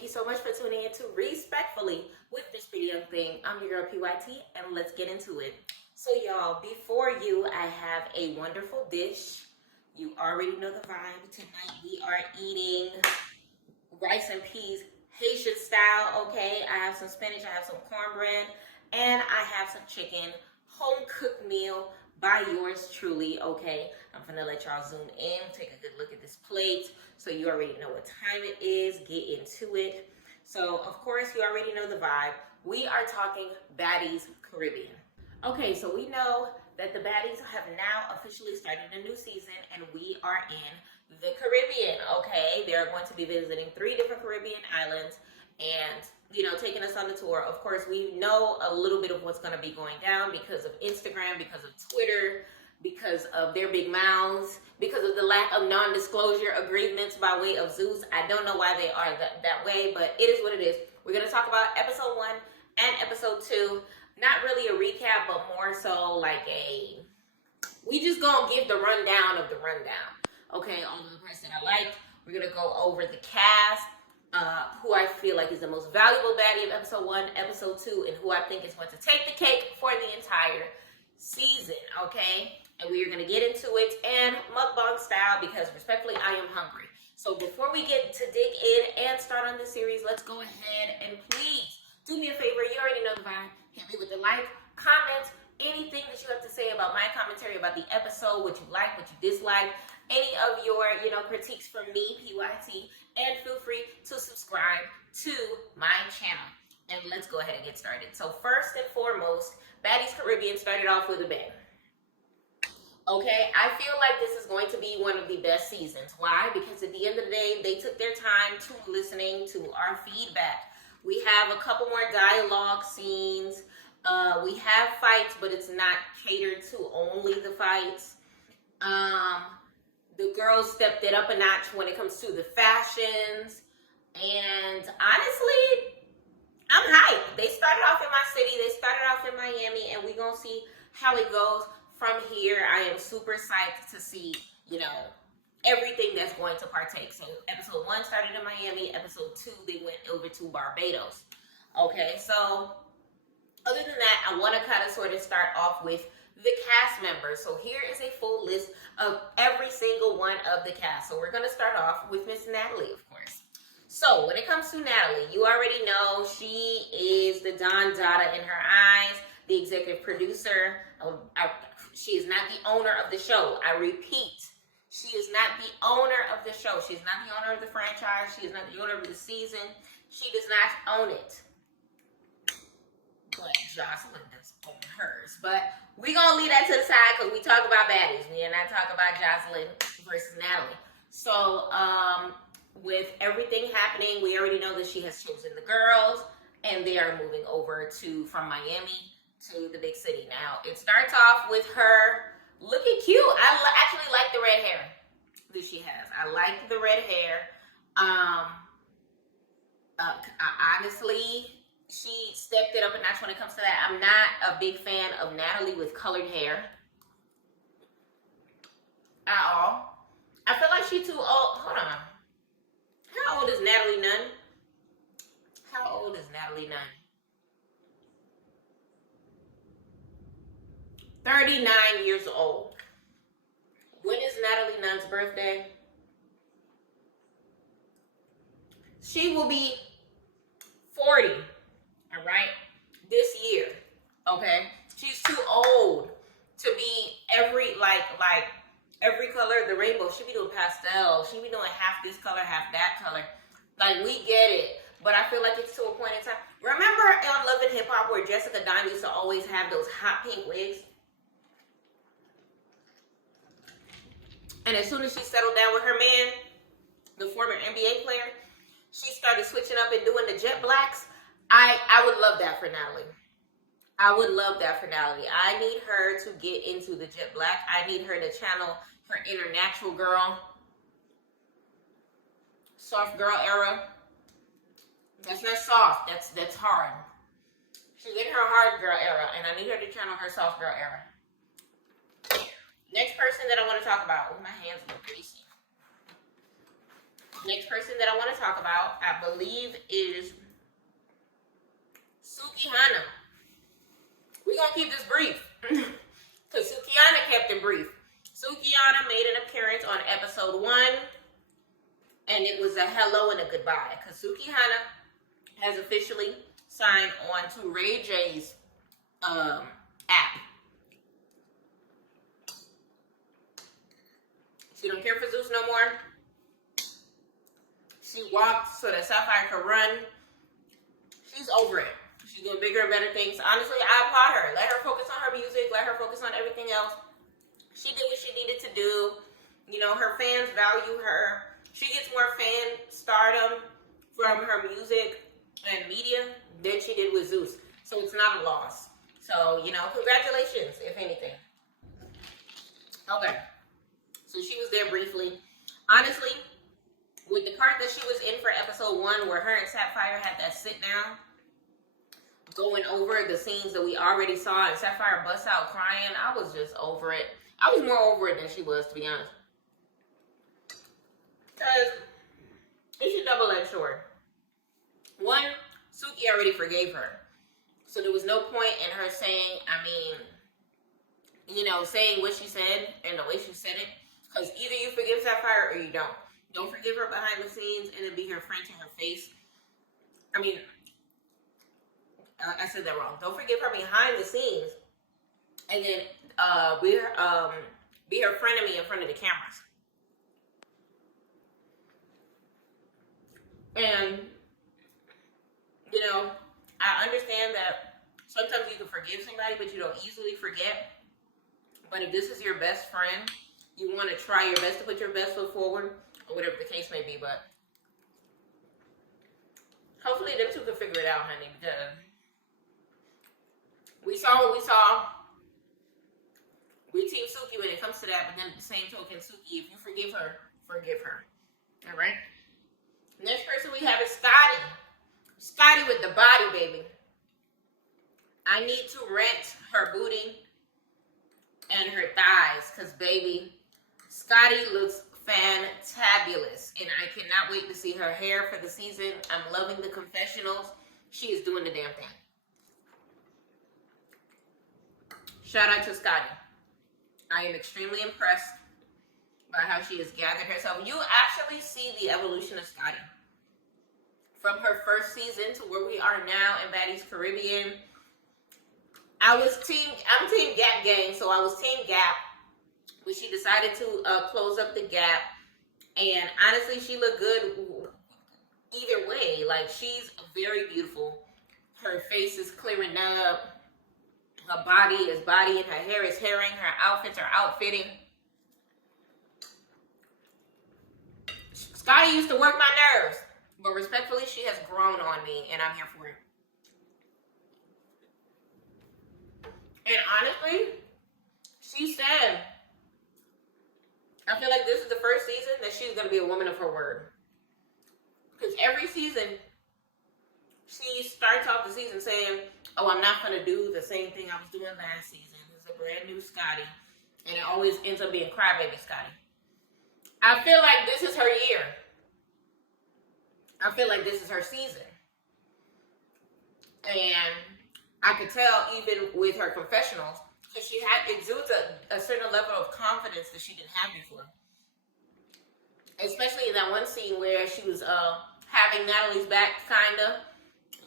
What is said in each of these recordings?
thank you so much for tuning in to Respectfully with this pretty young thing. I'm your girl PYT, and let's get into it. So y'all, before you, I have a wonderful dish. You already know the vibe. Tonight we are eating rice and peas Haitian style, okay? I have some spinach, I have some cornbread, and I have some chicken, home cooked meal by yours truly, okay? I'm gonna let y'all zoom in, take a good look at this plate, so you already know what time it is, get into it. So, of course, you already know the vibe. We are talking Baddies Caribbean. Okay, so we know that the Baddies have now officially started a new season, and we are in the Caribbean, okay? They're going to be visiting 3 different Caribbean islands and, you know, taking us on the tour. Of course, we know a little bit of what's going to be going down because of Instagram, because of Twitter, because of their big mouths, because of the lack of non-disclosure agreements by way of Zeus. I don't know why they are that way, but it is what it is. We're going to talk about episode 1 and episode 2. Not really a recap, but more so like we just gonna give the rundown of the rundown. Okay, all of the parts that I liked. We're gonna go over the cast, who I feel like is the most valuable baddie of episode 1, episode 2, and who I think is going to take the cake for the entire season, okay? And we are gonna get into it and mukbang style because respectfully, I am hungry. So before we get to dig in and start on this series, let's go ahead and please do me a favor. You already know the vibe. Hit me with the like, comment, anything that you have to say about my commentary about the episode, what you like, what you dislike, any of your, critiques from me, PYT, and feel free to subscribe to my channel. And let's go ahead and get started. So first and foremost, Baddies Caribbean started off with a bang. Okay, I feel like this is going to be one of the best seasons. Why? Because at the end of the day, they took their time to listening to our feedback. We have a couple more dialogue scenes. We have fights, but it's not catered to only the fights. The girls stepped it up a notch when it comes to the fashions. And honestly, I'm hyped. They started off in my city. They started off in Miami, and we're going to see how it goes from here. I am super psyched to see, everything that's going to partake. So episode 1 started in Miami. Episode 2, they went over to Barbados. Okay, so other than that, I want to kind of sort of start off with the cast members. So here is a full list of every single one of the cast. So we're going to start off with Miss Natalie, of course. So when it comes to Natalie, you already know she is the Don Dada in her eyes, the executive producer. She is not the owner of the show. I repeat. She is not the owner of the show. She is not the owner of the franchise. She is not the owner of the season. She does not own it. But Jocelyn does own hers. But we're going to leave that to the side because we talk about baddies. We are not talking about Jocelyn versus Natalie. So, with everything happening, we already know that she has chosen the girls. And they are moving over from Miami to the big city. Now, it starts off with her looking cute. I actually like the red hair that she has. I like the red hair. Honestly, she stepped it up a notch when it comes to that. I'm not a big fan of Natalie with colored hair at all. I feel like she's too old. Hold on. How old is Natalie Nunn? How old is Natalie Nunn? 39 years old. When is Natalie Nunn's birthday? She will be 40, all right, this year, okay? She's too old to be every color of the rainbow. She be doing pastel. She be doing half this color, half that color. Like, we get it, but I feel like it's to a point in time. Remember on Love and Hip Hop where Jessica Dime used to always have those hot pink wigs? And as soon as she settled down with her man, the former NBA player, she started switching up and doing the jet blacks. I would love that for Natalie. I would love that for Natalie. I need her to get into the jet black. I need her to channel her inner natural girl, soft girl era. That's not soft. That's hard. She's in her hard girl era, and I need her to channel her soft girl era. Next person that I want to talk about. Oh, my hands look greasy. Next person that I want to talk about, I believe, is Suki. We're going to keep this brief. Because Suki kept it brief. Suki made an appearance on episode 1. And it was a hello and a goodbye. Because Suki has officially signed on to Ray J's app. She don't care for Zeus no more. She walked so that Sapphire could run. She's over it. She's doing bigger and better things. Honestly, I applaud her. Let her focus on her music. Let her focus on everything else. She did what she needed to do. You know, her fans value her. She gets more fan stardom from her music and media than she did with Zeus. So it's not a loss. So, you know, congratulations, if anything. Okay. So she was there briefly. Honestly, with the part that she was in for episode 1 where her and Sapphire had that sit down, going over the scenes that we already saw, and Sapphire busts out crying, I was just over it. I was more over it than she was, to be honest. Because it's a double-edged sword. One, Suki already forgave her. So there was no point in her saying, saying what she said and the way she said it. Because either you forgive Sapphire or you don't. Don't forgive her behind the scenes and then be her friend to her face. I said that wrong. Don't forgive her behind the scenes and then be her frenemy in front of the cameras. And, you know, I understand that sometimes you can forgive somebody, but you don't easily forget. But if this is your best friend, you want to try your best to put your best foot forward, or whatever the case may be. But hopefully them two can figure it out, honey, because we saw what we saw. We team Suki when it comes to that, but then at the same token, Suki, if you forgive her, forgive her. All right? Next person we have is Scotty. Scotty with the body, baby. I need to rent her booty and her thighs because, baby, Scotty looks fantabulous. And I cannot wait to see her hair for the season. I'm loving the confessionals. She is doing the damn thing. Shout out to Scotty. I am extremely impressed by how she has gathered herself. You actually see the evolution of Scotty. From her first season to where we are now in Baddies Caribbean. I'm Team Gap Gang, so I was Team Gap. But she decided to close up the gap. And honestly, she looked good either way. Like, she's very beautiful. Her face is clearing up. Her body is bodying. Her hair is hairing. Her outfits are outfitting. Scotty used to work my nerves. But respectfully, she has grown on me. And I'm here for it. And honestly, she said, I feel like this is the first season that she's going to be a woman of her word. Because every season, she starts off the season saying, oh, I'm not going to do the same thing I was doing last season. This is a brand new Scotty. And it always ends up being crybaby Scotty. I feel like this is her year. I feel like this is her season. And I could tell even with her confessionals, because she exudes a certain level of confidence that she didn't have before. Especially in that one scene where she was having Natalie's back, kind of.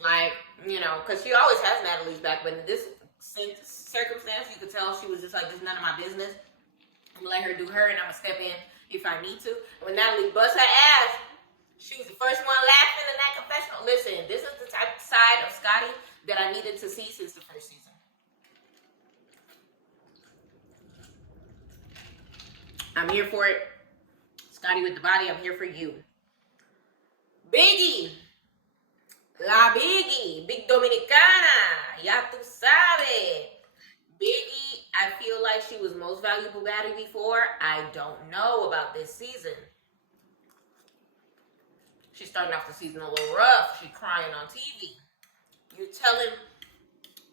Like, you know, because she always has Natalie's back, but in this circumstance, you could tell she was just like, this is none of my business. I'm going to let her do her, and I'm going to step in if I need to. When Natalie busts her ass, she was the first one laughing in that confessional. Listen, this is the type of side of Scotty that I needed to see since the first season. I'm here for it. Scotty with the body, I'm here for you. Biggie. La Biggie. Big Dominicana. Ya tu sabe. Biggie, I feel like she was most valuable baddie before. I don't know about this season. She's starting off the season a little rough. She's crying on TV. You telling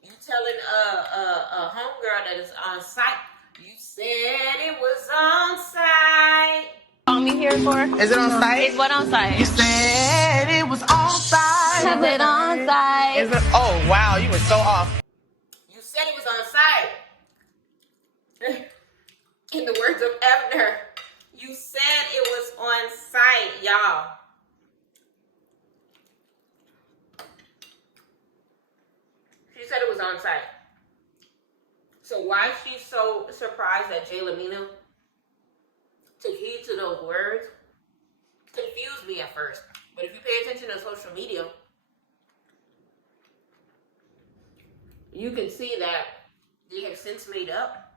a homegirl that is on site. You said it was on site. On me here for? Is it on site? Is what on site? You said it was on site. Is it on site? Is it? Oh wow, you were so off. You said it was on site. In the words of Ebner, you said it was on site, y'all. She said it was on site. So why is she so surprised that Jayla took heed to those words? Confused me at first. But if you pay attention to social media, you can see that they have since made up.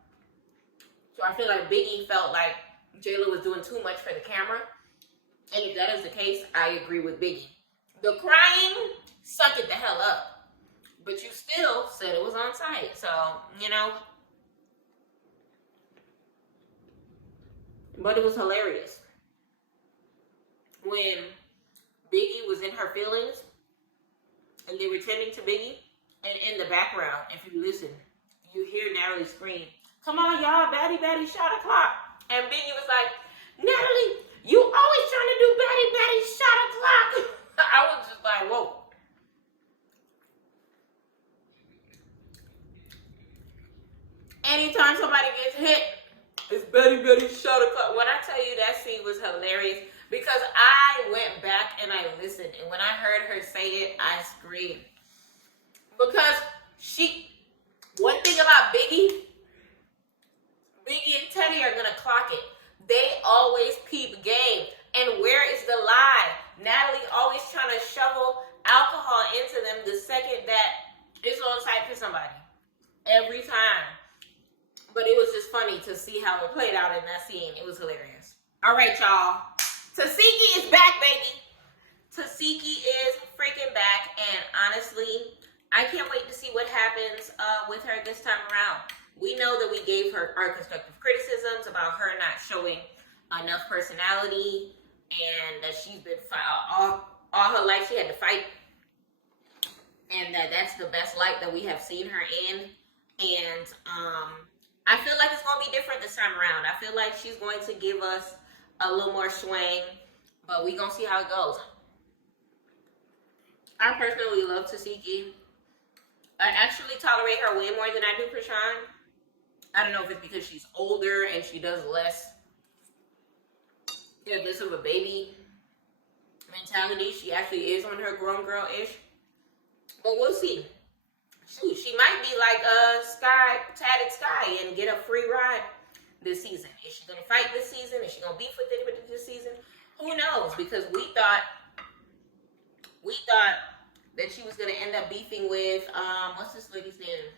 So I feel like Biggie felt like Jayla was doing too much for the camera. And if that is the case, I agree with Biggie. The crying, suck it the hell up. But you still said it was on site. So, you know. But it was hilarious. When Biggie was in her feelings and they were tending to Biggie, and in the background, if you listen, you hear Natalie scream, "Come on, y'all, baddie, baddie, shot o'clock." And Biggie was like, "Natalie, you always trying to do baddie, baddie, shot o'clock." I was just like, whoa. Anytime somebody gets hit, it's baddie, baddie, shot o'clock. When I tell you that scene was hilarious, because I went back and I listened, and when I heard her say it, I screamed. Because one thing about Biggie and Teddy are gonna clock it. They always peep game. And where is the lie? Natalie always trying to shovel alcohol into them the second that it's on site for somebody. Every time. But it was just funny to see how it played out in that scene. It was hilarious. All right, y'all. Tsiki is back, baby. Tsiki is freaking back. And honestly, I can't wait to see what happens with her this time around. We know that we gave her our constructive criticisms about her not showing enough personality and that she's been all her life she had to fight. And that's the best light that we have seen her in. And I feel like it's going to be different this time around. I feel like she's going to give us a little more swing, but we're going to see how it goes. I personally love Tsiki. I actually tolerate her way more than I do Krishan. I don't know if it's because she's older and she does less of a baby mentality. She actually is on her grown girl-ish. But we'll see. Shoot, she might be like Tatted Sky and get a free ride this season. Is she going to fight this season? Is she going to beef with anybody this season? Who knows? Because we thought that she was going to end up beefing with, what's this lady's name?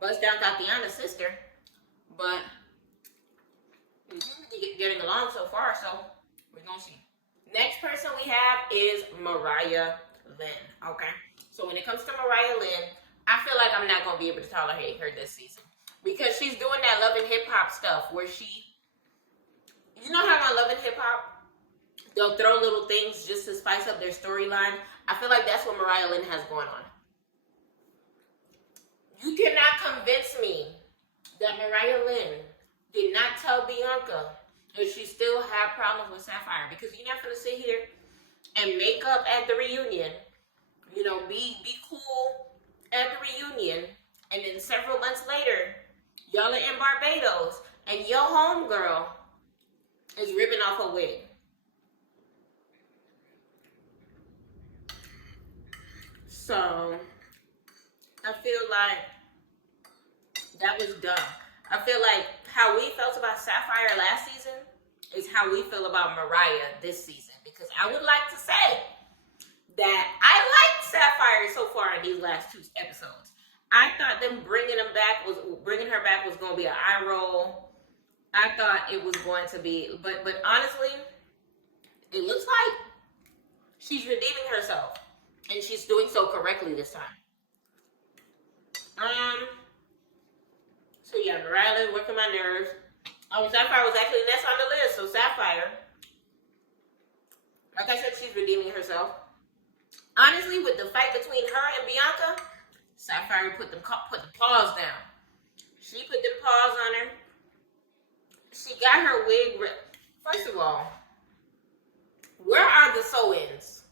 Bust Down Tatiana's sister. But we seem to be getting along so far, so we're going to see. Next person we have is Mariah Lynn, okay? So when it comes to Mariah Lynn, I feel like I'm not going to be able to tolerate her this season. Because she's doing that Love and Hip Hop stuff where you know how on Love and Hip Hop, they'll throw little things just to spice up their storyline? I feel like that's what Mariah Lynn has going on. You cannot convince me that Mariah Lynn did not tell Bianca that she still had problems with Sapphire. Because you're not going to sit here and make up at the reunion, you know, be cool at the reunion, and then several months later, y'all are in Barbados, and your homegirl is ripping off her wig. So, I feel like that was dumb. I feel like how we felt about Sapphire last season is how we feel about Mariah this season. Because I would like to say that I liked Sapphire so far in these last 2 episodes. I thought them bringing her back was going to be an eye roll. I thought it was going to be, but honestly, it looks like she's redeeming herself, and she's doing so correctly this time. So yeah, Mariah Lynn working my nerves. Sapphire was actually next on the list. So Sapphire, like I said, she's redeeming herself. Honestly, with the fight between her and Bianca, Sapphire put the paws down. She put the paws on her. She got her wig ripped. First of all, where are the sew-ins?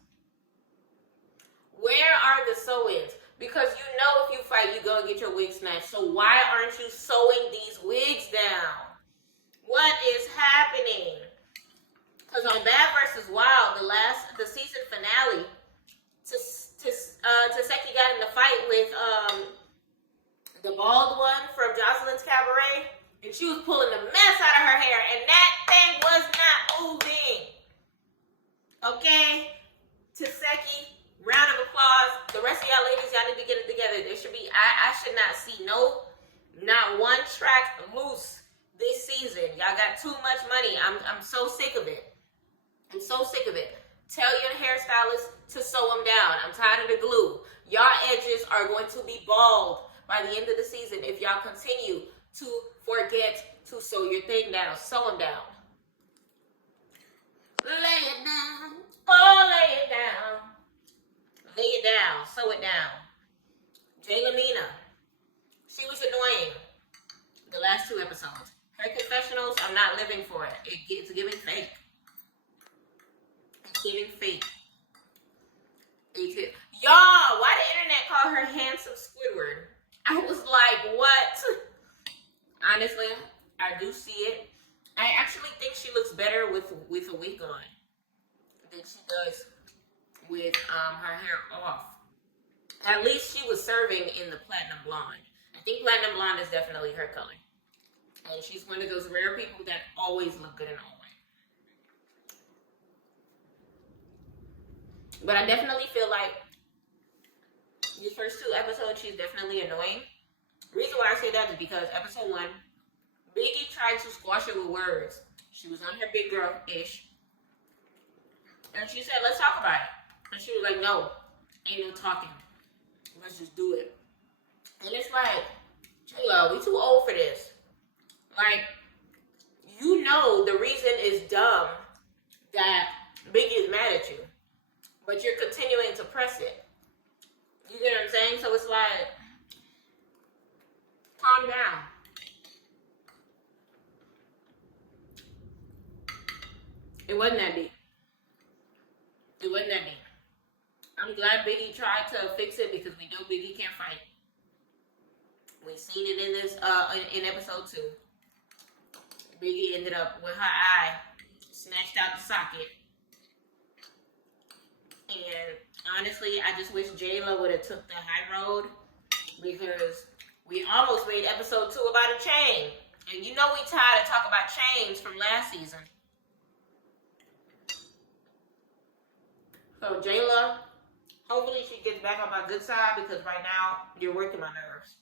Where are the sew-ins? Because you know if you fight, you're going to get your wig snatched. So why aren't you sewing these wigs down? What is happening? Because on Bad vs. Wild, the season finale, Tsiki got in a fight with the bald one from Jocelyn's Cabaret, and she was pulling the mess out of her hair, and that thing was not moving. Okay? Tsiki, round of applause. The rest of y'all ladies, y'all need to get it together. There should be, I should not see not one track loose this season. Y'all got too much money. I'm so sick of it. I'm so sick of it. Tell your hairstylist to sew them down. I'm tired of the glue. Y'all edges are going to be bald by the end of the season if y'all continue to forget to sew your thing down. Sew them down. Lay it down. Oh, lay it down. Lay it down. Sew it down. Jayla, she was annoying the last 2 episodes. Her confessionals, I'm not living for it. It's giving fake. It's giving fake. Y'all, why the internet call her handsome Squidward? I was like, what? Honestly, I do see it. I actually think she looks better with a wig on than she does with her hair off. At least she was serving in the platinum blonde. I think platinum blonde is definitely her color. And she's one of those rare people that always look good in all white. But I definitely feel like these first 2 episodes, she's definitely annoying. The reason why I say that is because episode 1, Biggie tried to squash it with words. She was on her big girl-ish. And she said, let's talk about it. And she was like, no, ain't no talking. Let's just do it. And it's like, Jayla, we too old for this. Like, you know the reason is dumb that Biggie is mad at you. But you're continuing to press it. You get what I'm saying? So it's like, calm down. It wasn't that deep. It wasn't that deep. I'm glad Biggie tried to fix it because we know Biggie can't fight. We seen it in this in episode 2. Biggie ended up with her eye snatched out the socket. And honestly, I just wish Jayla would have took the high road because we almost made episode 2 about a chain. And you know we tired of talking about chains from last season. So Jayla, hopefully she gets back on my good side because right now you're working my nerves.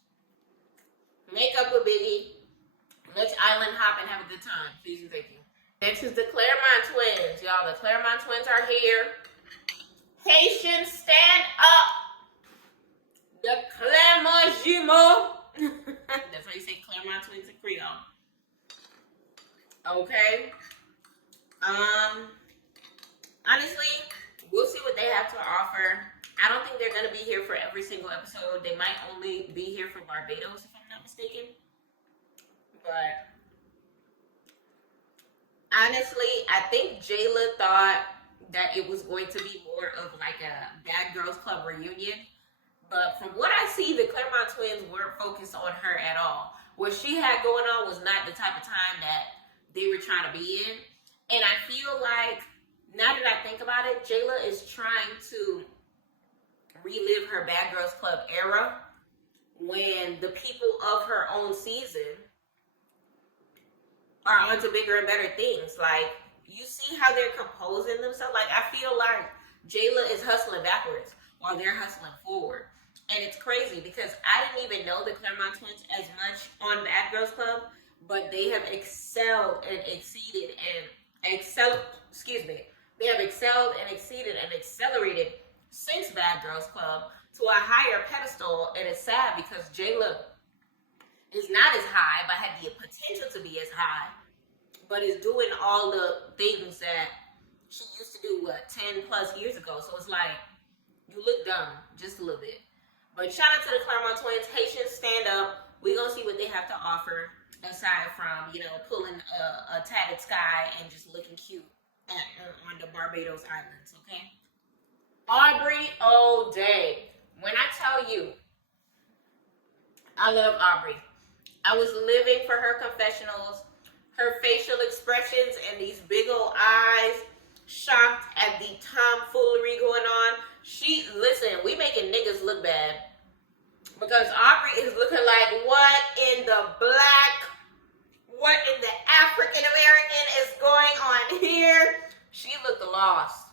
Make up with Biggie. Let's island hop and have a good time. Please and thank you. Next is the Clermont twins. Y'all, the Clermont twins are here. Haitians, stand up. The Clermont jumeaux. That's how you say Clermont twins in Creole. Okay. Honestly, we'll see what they have to offer. I don't think they're going to be here for every single episode. They might only be here for Barbados, if I'm not mistaken. But honestly, I think Jayla thought that it was going to be more of like a Bad Girls Club reunion. But from what I see, the Clermont twins weren't focused on her at all. What she had going on was not the type of time that they were trying to be in. And I feel like, now that I think about it, Jayla is trying to relive her Bad Girls Club era when the people of her own season are onto bigger and better things. Like, you see how they're composing themselves? Like, I feel like Jayla is hustling backwards while they're hustling forward. And it's crazy because I didn't even know the Clermont twins as much on Bad Girls Club, but they have excelled and exceeded and they have excelled and exceeded and accelerated since Bad Girls Club to a higher pedestal. And it's sad because Jayla is not as high, but had the potential to be as high, but is doing all the things that she used to do, 10 plus years ago. So it's like, you look dumb just a little bit. But shout out to the Clermont twins. Haitians, stand up. We're going to see what they have to offer. aside from, you know, pulling a tatted sky and just looking cute on the Barbados Islands, okay? Aubrey O'Day. When I tell you, I love Aubrey. I was living for her confessionals, her facial expressions, and these big old eyes, shocked at the tomfoolery going on. Listen, we making niggas look bad. Because Aubrey is looking like, what in the African American is going on here? She looked lost.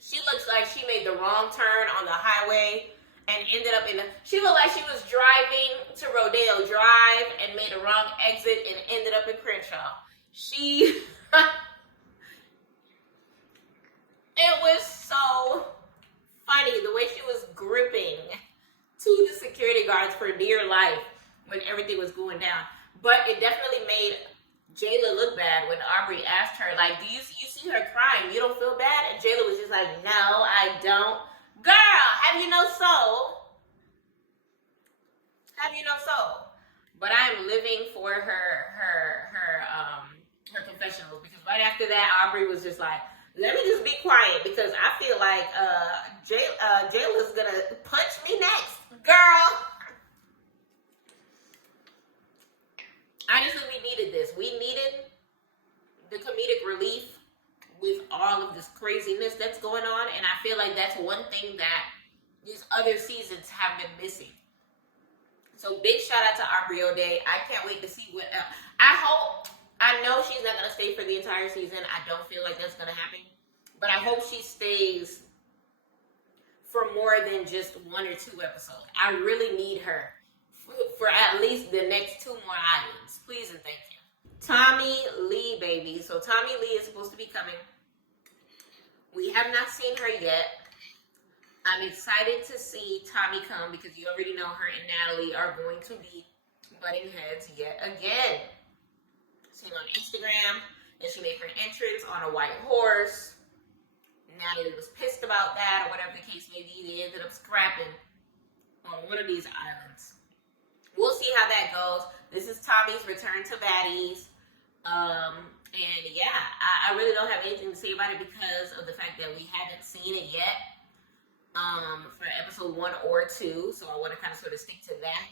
She looks like she made the wrong turn on the highway and ended up she looked like she was driving to Rodeo Drive and made a wrong exit and ended up in Crenshaw. It was so funny the way she was gripping to the security guards for dear life when everything was going down. But it definitely made Jayla look bad when Aubrey asked her, like, do you see her crying? You don't feel bad? And Jayla was just like, no, I don't. Girl, have you no soul? Have you no soul? But I'm living for her confessionals, because right after that, Aubrey was just like, let me just be quiet because I feel like Jayla's gonna punch me next. Girl. Honestly, we needed this. We needed the comedic relief with all of this craziness that's going on. And I feel like that's one thing that these other seasons have been missing. So big shout out to Aubrey O'Day. I can't wait to see what else. I know she's not going to stay for the entire season. I don't feel like that's going to happen. But I hope she stays for more than just 1 or 2 episodes. I really need her for at least the next 2 more islands. Please and thank you. Tommy Lee, baby. So Tommy Lee is supposed to be coming. We have not seen her yet. I'm excited to see Tommy come because you already know her and Natalie are going to be butting heads yet again. Seen on Instagram, and she made her entrance on a white horse. Natalie was pissed about that, or whatever the case may be. They ended up scrapping on one of these islands. We'll see how that goes. This is Tommy's return to Baddies. And yeah, I really don't have anything to say about it because of the fact that we haven't seen it yet for episode 1 or 2. So I want to kind of sort of stick to that.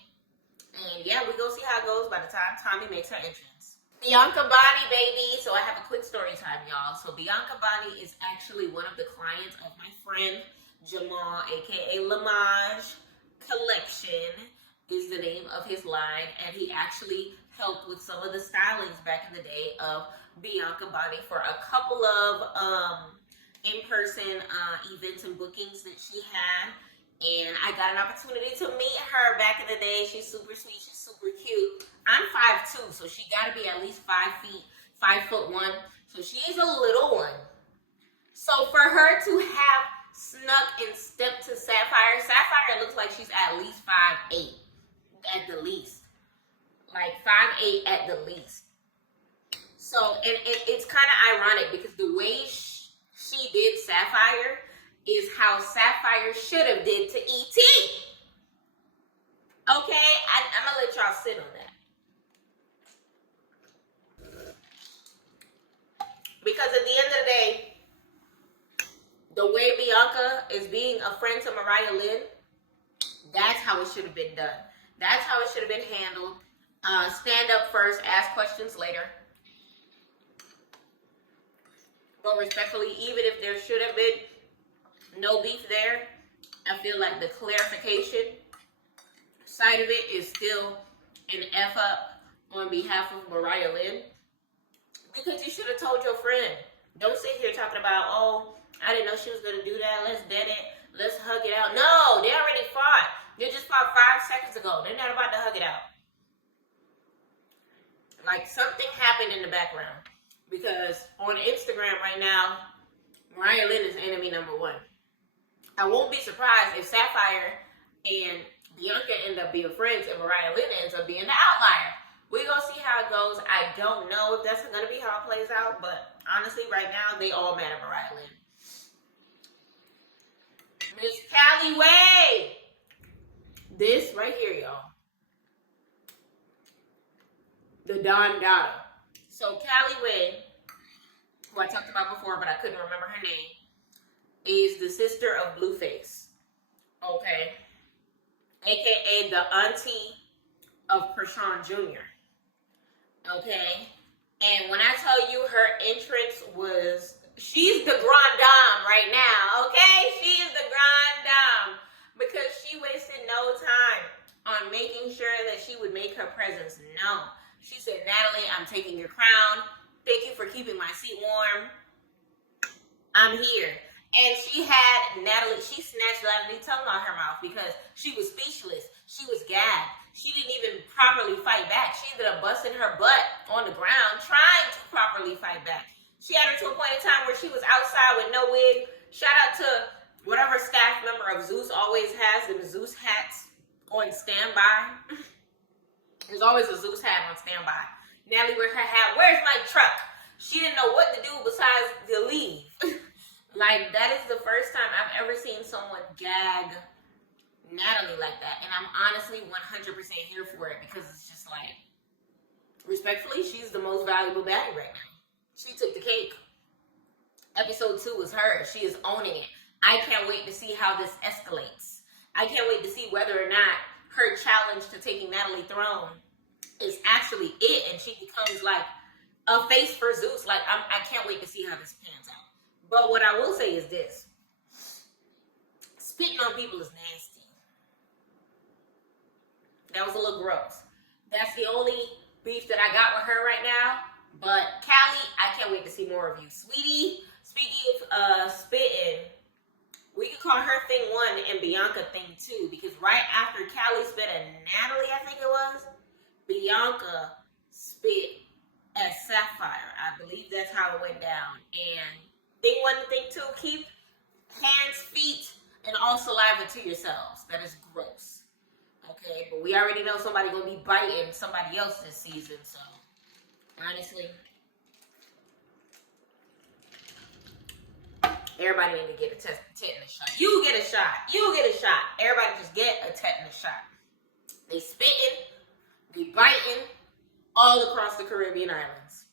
And yeah, we're going to see how it goes by the time Tommy makes her entrance. Bianca Bonnie, baby. So I have a quick story time, y'all. So Bianca Bonnie is actually one of the clients of my friend Jamal, aka Lamage Collection is the name of his line, and he actually helped with some of the stylings back in the day of Bianca Bonnie for a couple of in-person events and bookings that she had. And I got an opportunity to meet her back in the day. She's super sweet. She's super cute. I'm 5'2", so she got to be at least 5 feet, 5'1". So she's a little one. So for her to have snuck and stepped to Sapphire, Sapphire looks like she's at least 5'8", at the least. Like 5'8" at the least. So it's kind of ironic because the way she did Sapphire is how Sapphire should have did to E.T. Okay? I'm going to let y'all sit on that. Because at the end of the day, the way Bianca is being a friend to Mariah Lynn, that's how it should have been done. That's how it should have been handled. Stand up first, ask questions later. But respectfully, even if there should have been no beef there, I feel like the clarification side of it is still an F up on behalf of Mariah Lynn. Because you should have told your friend. Don't sit here talking about, oh, I didn't know she was going to do that. Let's dead it. Let's hug it out. No, they already fought. They just fought 5 seconds ago. They're not about to hug it out. Like, something happened in the background. Because on Instagram right now, Mariah Lynn is enemy number 1. I won't be surprised if Sapphire and Bianca end up being friends and Mariah Lynn ends up being the outlier. We're going to see how it goes. I don't know if that's going to be how it plays out, but honestly, right now, they all mad at Mariah Lynn. Miss Coi Way. This right here, y'all. The the Don Dada. So Coi Way, who I talked about before, but I couldn't remember her name, is the sister of Blueface. Okay. AKA the auntie of Krishan Jr. Okay. And when I tell you her entrance was, she's the grande dame right now. Okay. She is the grande dame because she wasted no time on making sure that she would make her presence known. She said, Natalie, I'm taking your crown. Thank you for keeping my seat warm. I'm here. And she snatched Natalie's tongue out her mouth because she was speechless. She was gagged. She didn't even properly fight back. She ended up busting her butt on the ground trying to properly fight back. She had her to a point in time where she was outside with no wig. Shout out to whatever staff member of Zeus always has them Zeus hats on standby. There's always a Zeus hat on standby. Natalie with her hat, where's my truck? She didn't know what to do besides to leave. Like, that is the first time I've ever seen someone gag Natalie like that. And I'm honestly 100% here for it because it's just like, respectfully, she's the most valuable baddie right now. She took the cake. Episode 2 was hers. She is owning it. I can't wait to see how this escalates. I can't wait to see whether or not her challenge to taking Natalie's throne is actually it. And she becomes like a face for Zeus. Like, I can't wait to see how this pans out. But what I will say is this. Spitting on people is nasty. That was a little gross. That's the only beef that I got with her right now. But Callie, I can't wait to see more of you. Sweetie, speaking of spitting, we could call her thing 1 and Bianca thing 2. Because right after Callie spit at Natalie, I think it was, Bianca spit at Sapphire. I believe that's how it went down. And thing 1 and thing 2, keep hands, feet, and all saliva to yourselves. That is gross. Okay, but we already know somebody gonna be biting somebody else this season, so honestly, everybody need to get a tetanus shot. You get a shot. You get a shot. Everybody just get a tetanus shot. They spitting, they biting all across the Caribbean islands.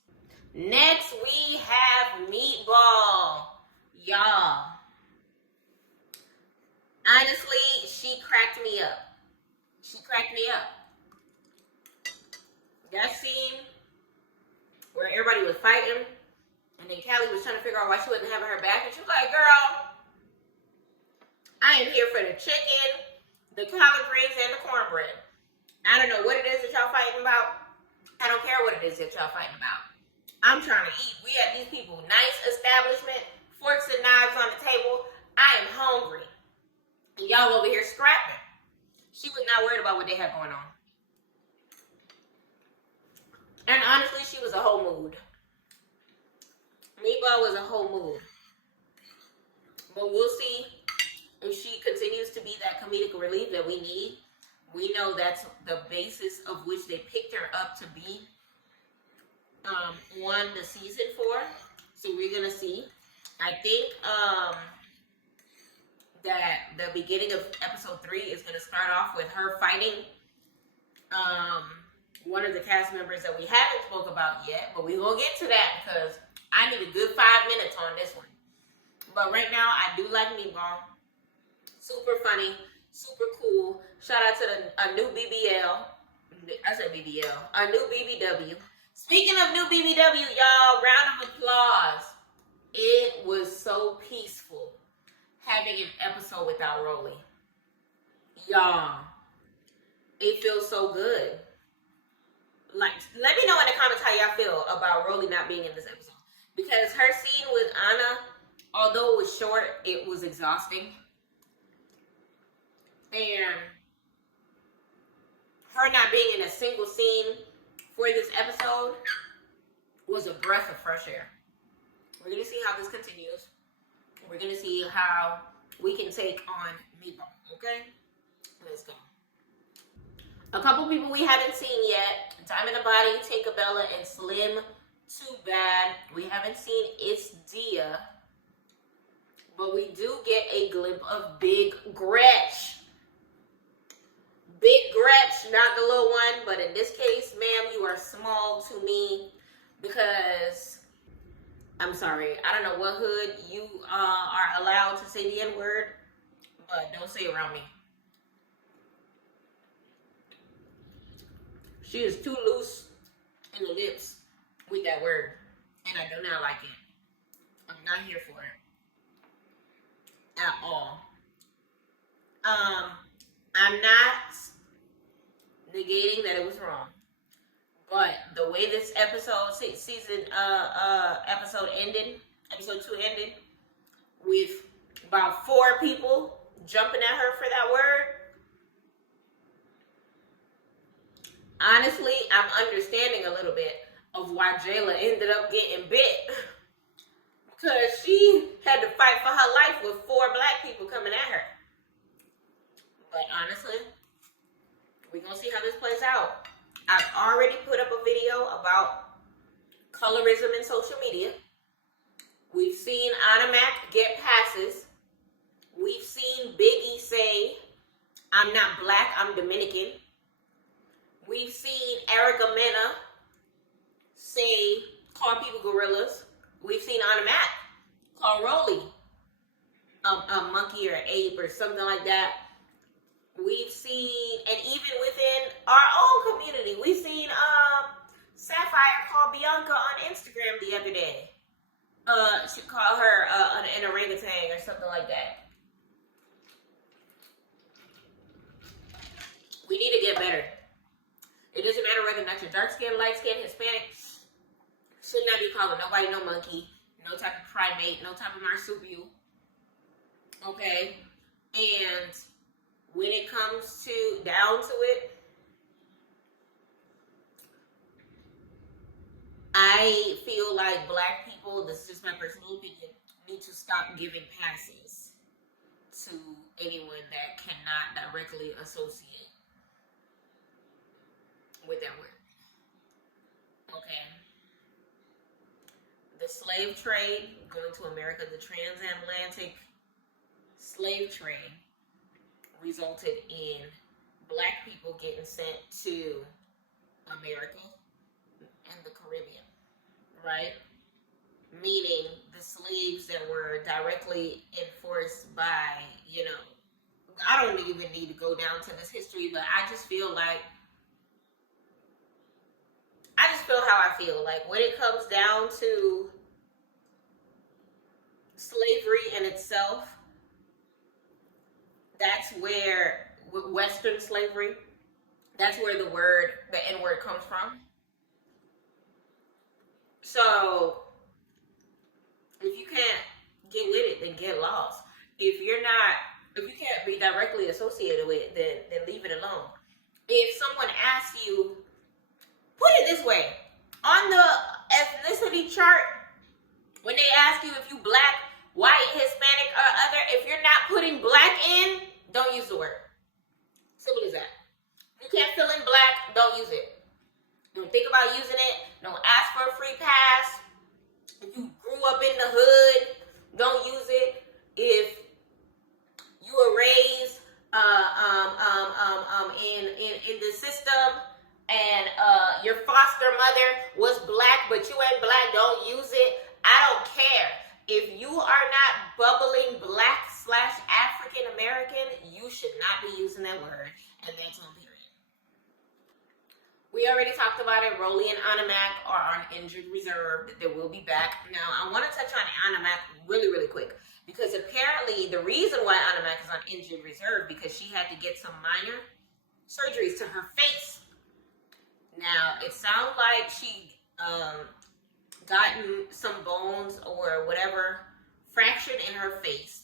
Next, we have Meatball. Y'all. Honestly, she cracked me up. She cracked me up. That scene where everybody was fighting, and then Callie was trying to figure out why she wasn't having her back, and she was like, girl, I am here for the chicken, the collard greens, and the cornbread. I don't know what it is that y'all fighting about. I don't care what it is that y'all fighting about. I'm trying to eat. We at these people, nice establishment, forks and knives on the table. I am hungry. And y'all over here scrapping. She was not worried about what they had going on. And honestly, she was a whole mood. Meatball was a whole mood. But we'll see if she continues to be that comedic relief that we need. We know that's the basis of which they picked her up to be on the season 4. So we're going to see. I think that the beginning of episode 3 is going to start off with her fighting one of the cast members that we haven't spoke about yet, but we're going to get to that because I need a good 5 minutes on this one. But right now, I do like Meatball. Super funny, super cool. Shout out to a new BBL. I said BBL. A new BBW. Speaking of new BBW, y'all, round of applause. It was so peaceful having an episode without Rolly. Y'all, it feels so good. Like, let me know in the comments how y'all feel about Rolly not being in this episode. Because her scene with Anna, although it was short, it was exhausting. And her not being in a single scene for this episode was a breath of fresh air. We're going to see how this continues. We're going to see how we can take on Meatball, okay? Let's go. A couple people we haven't seen yet. Diamond the Body, Tinkerbella, and Slim Too Bad. We haven't seen It's Dia. But we do get a glimpse of Big Gretch. Big Gretch, not the little one, but in this case, ma'am, you are small to me because, I'm sorry, I don't know what hood you are allowed to say the N-word, but don't say it around me. She is too loose in the lips with that word, and I do not like it. I'm not here for it at all. I'm not negating that it was wrong, but the way this episode episode 2 ended with about 4 people jumping at her for that word. Honestly, I'm understanding a little bit of why Jayla ended up getting bit. Because she had to fight for her life with 4 black people coming at her. But honestly, we're going to see how this plays out. I've already put up a video about colorism in social media. We've seen Automac get passes. We've seen Biggie say, I'm not black, I'm Dominican. We've seen Erica Mena call people gorillas. We've seen Automac call Rolly a monkey or an ape or something like that. We've seen, and even within our own community, we've seen Sapphire call Bianca on Instagram the other day. She called her an orangutan or something like that. We need to get better. It doesn't matter whether or not you're dark skin, light skin, Hispanic. Should not be calling nobody no monkey, no type of primate, no type of marsupial. Okay? And when it comes down to it, I feel like black people, this is just my personal opinion, need to stop giving passes to anyone that cannot directly associate with that word. Okay. The slave trade going to America, the transatlantic slave trade resulted in black people getting sent to America and the Caribbean, right? Meaning the slaves that were directly enforced by, I don't even need to go down to this history, but I just feel how I feel. Like, when it comes down to slavery in itself, that's where, with Western slavery, that's where the N-word comes from. So, if you can't get with it, then get lost. If you can't be directly associated with it, then leave it alone. If someone asks you, put it this way, on the ethnicity chart, when they ask you if you black, white, Hispanic, or other, if you're not putting black in, don't use the word. Simple as that. If you can't fill in black, don't use it. Don't think about using it. Don't ask for a free pass. If you grew up in the hood, don't use it. If you were raised in the system and your foster mother was black, but you ain't black, don't use it. I don't care. If you are not bubbling black / African American, you should not be using that word. And that's on period. We already talked about it. Rolly and Automac are on injured reserve. They will be back. Now, I want to touch on Automac really, really quick. Because apparently the reason why Automac is on injured reserve because she had to get some minor surgeries to her face. Now, it sounds like she gotten some bones or whatever fractured in her face.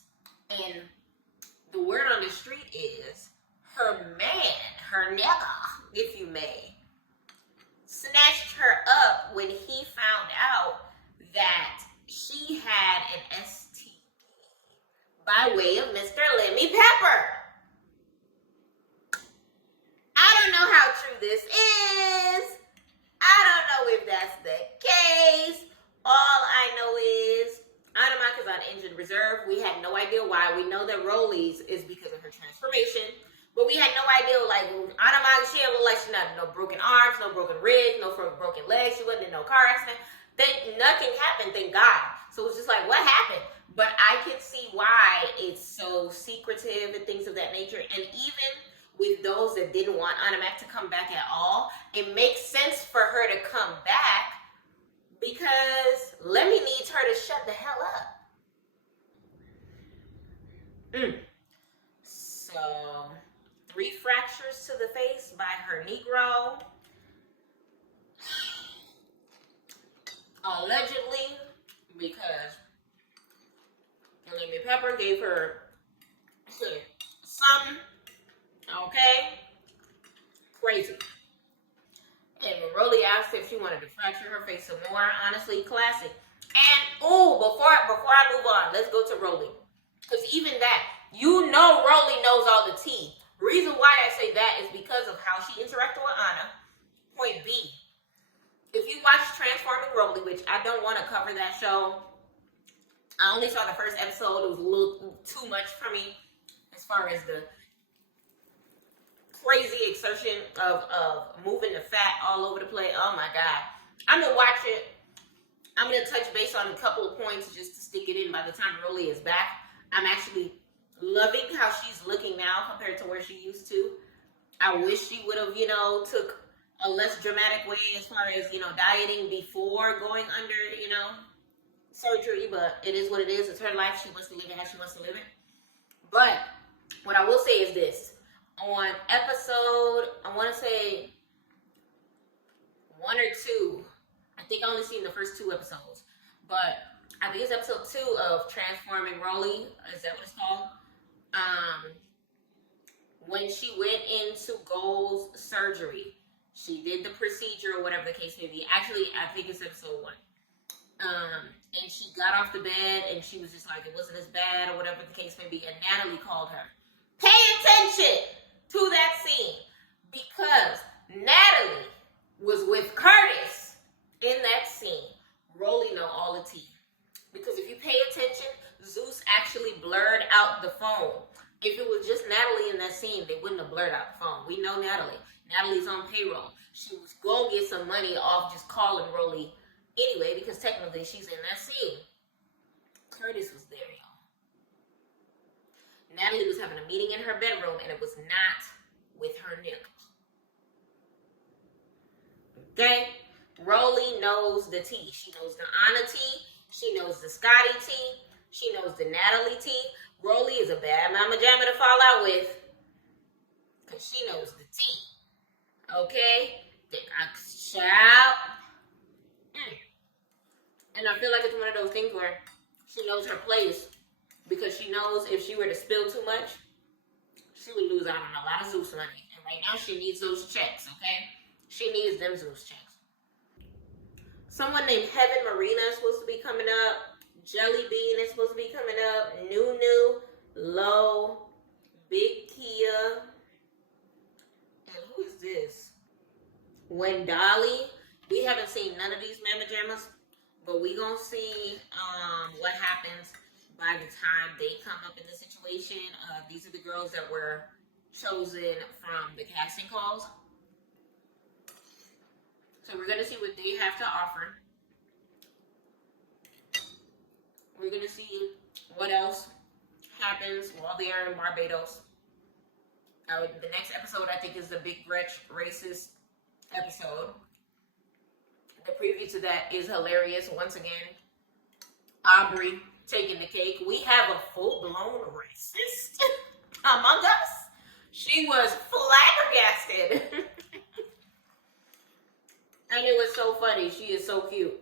And the word on the street is her man, her nigga, if you may, snatched her up when he found out that she had an STD by way of Mr. Lemmy Pepper. I don't know how true this is. I don't know if that's the case. All I know is Automac is on injured reserve. We had no idea why. We know that Rolly's is because of her transformation. But we had no idea, like, Anna she didn't look like she had no broken arms, no broken ribs, no broken legs. She wasn't in no car accident. Nothing happened, thank God. So it was just like, what happened? But I can see why it's so secretive and things of that nature. And even with those that didn't want Anna Mac to come back at all, it makes sense for her to come back because Lemmy needs her to shut the hell up. So, 3 fractures to the face by her Negro. Allegedly, because Lemmy Pepper gave her something. Okay? Crazy. And when Rolly asked if she wanted to fracture her face some more, honestly, classic. And, before I move on, let's go to Rolly. Because even that, Rolly knows all the tea. Reason why I say that is because of how she interacted with Anna. Point B. If you watch Transforming Rolly, which I don't want to cover that show. I only saw the first episode. It was a little too much for me as far as the crazy exertion of moving the fat all over the place. Oh my God. I'm going to watch it. I'm going to touch base on a couple of points just to stick it in by the time Rolly is back. I'm actually loving how she's looking now compared to where she used to. I wish she would have, took a less dramatic way as far as, dieting before going under, surgery. But it is what it is. It's her life. She wants to live it how she wants to live it. But what I will say is this. On episode, I want to say 1 or 2. I think I only seen the first 2 episodes. But I think it's episode 2 of Transforming Rolly. Is that what it's called? When she went into Gold's surgery, she did the procedure or whatever the case may be. Actually, I think it's episode 1. And she got off the bed and she was just like, it wasn't as bad or whatever the case may be. And Natalie called her. Pay attention to that scene because Natalie was with Curtis in that scene. Rolly know all the tea. Because if you pay attention, Zeus actually blurred out the phone. If it was just Natalie in that scene, they wouldn't have blurred out the phone. We know Natalie. Natalie's on payroll. She was going to get some money off just calling Rolly anyway, because technically she's in that scene. Curtis was there, y'all. Natalie was having a meeting in her bedroom, and it was not with her nigga. Okay? Rolly knows the tea. She knows the Anna tea. She knows the Scotty tea. She knows the Natalie tea. Rolly is a bad mama jamma to fall out with. Because she knows the tea. Okay? Shout. And I feel like it's one of those things where she knows her place. Because she knows if she were to spill too much, she would lose out on a lot of Zeus money. And right now she needs those checks, okay? She needs them Zeus checks. Someone named Heaven Marina is supposed to be coming up. Jelly Bean is supposed to be coming up. Nunu, Low, Big Kia. And who is this? Wendali. We haven't seen none of these Mama Jammas, but we gonna see what happens by the time they come up in the situation. These are the girls that were chosen from the casting calls. So we're going to see what they have to offer. We're going to see what else happens while they are in Barbados. The next episode, I think, is the Big Gretch racist episode. The preview to that is hilarious. Once again, Aubrey taking the cake. We have a full-blown racist among us. She was flabbergasted. And it was so funny. She is so cute.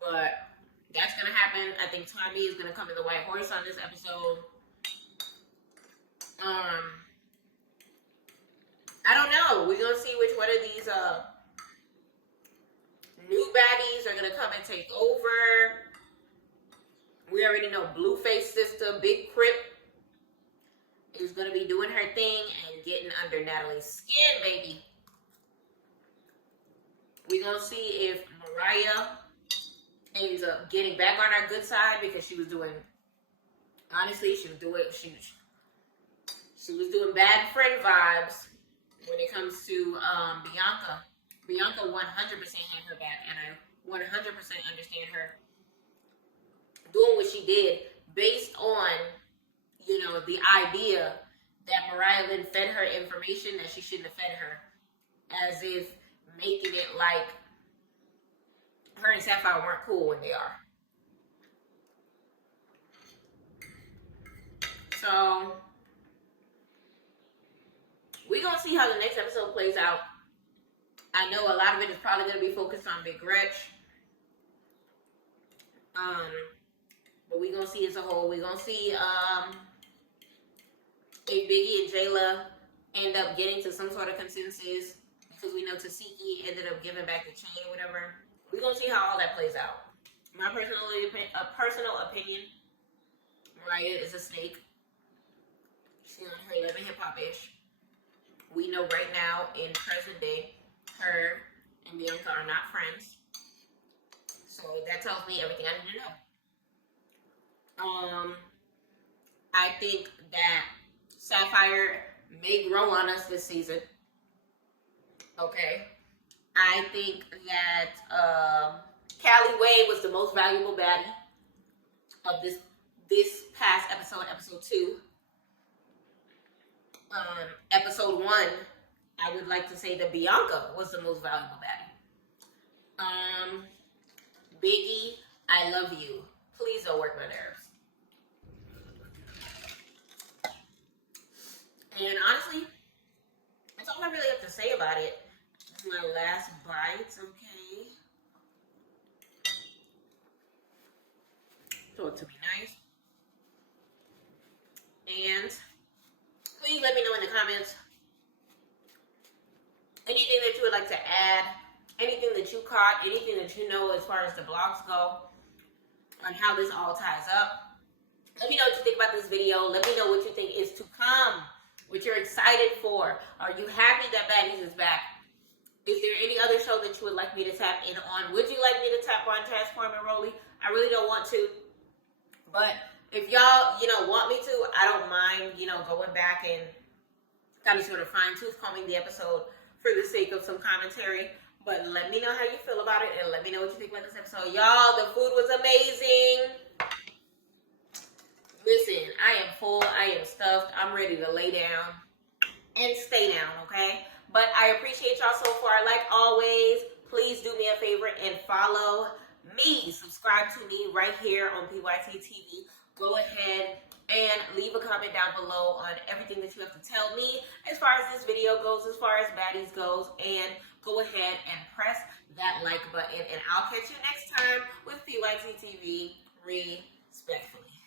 But that's going to happen. I think Tommy is going to come in the white horse on this episode. I don't know. We're going to see which one of these new baddies are going to come and take over. We already know Blueface sister, Big Crip, is going to be doing her thing and getting under Natalie's skin, baby. We're going to see if Mariah ends up getting back on our good side because she was doing, honestly, she She was doing bad friend vibes when it comes to Bianca. Bianca 100% had her back, and I 100% understand her doing what she did based on, you know, the idea that Mariah Lynn fed her information that she shouldn't have fed her, as if making it like her and Sapphire weren't cool when they are. So we're gonna see how the next episode plays out. I know a lot of it is probably gonna be focused on Big Gretch. But we're gonna see as a whole. We're gonna see if Biggie and Jayla end up getting to some sort of consensus, because we know Tsiki ended up giving back the chain or whatever. We're gonna see how all that plays out. My personal opinion, Mariah is a snake. She's on her 11 hip hop ish. We know right now in present day, her and Bianca are not friends. So that tells me everything I need to know. I think that Sapphire may grow on us this season. Okay. I think that Coi Way was the most valuable baddie of this past episode, episode 2. Episode 1, I would like to say that Bianca was the most valuable baddie. Biggie, I love you. Please don't work my nerves. And honestly, that's all I really have to say about it. This is my last bite, okay? Throw it to be nice. And please let me know in the comments anything that you would like to add, anything that you caught, anything that you know as far as the blogs go, on how this all ties up. Let me know what you think about this video. Let me know what you think is to come, what you're excited for. Are you happy that Baddies is back? Is there any other show that you would like me to tap in on? Would you like me to tap on Transform and Rolly? I really don't want to, but if y'all, want me to, I don't mind, going back and kind of sort of fine-tooth combing the episode for the sake of some commentary. But let me know how you feel about it, and let me know what you think about this episode. Y'all, the food was amazing. Listen, I am full, I am stuffed, I'm ready to lay down and stay down, okay? But I appreciate y'all so far. Like always, please do me a favor and follow me. Subscribe to me right here on PYT TV. Go ahead and leave a comment down below on everything that you have to tell me as far as this video goes, as far as Baddies goes, and go ahead and press that like button. And I'll catch you next time with PYT TV. Respectfully.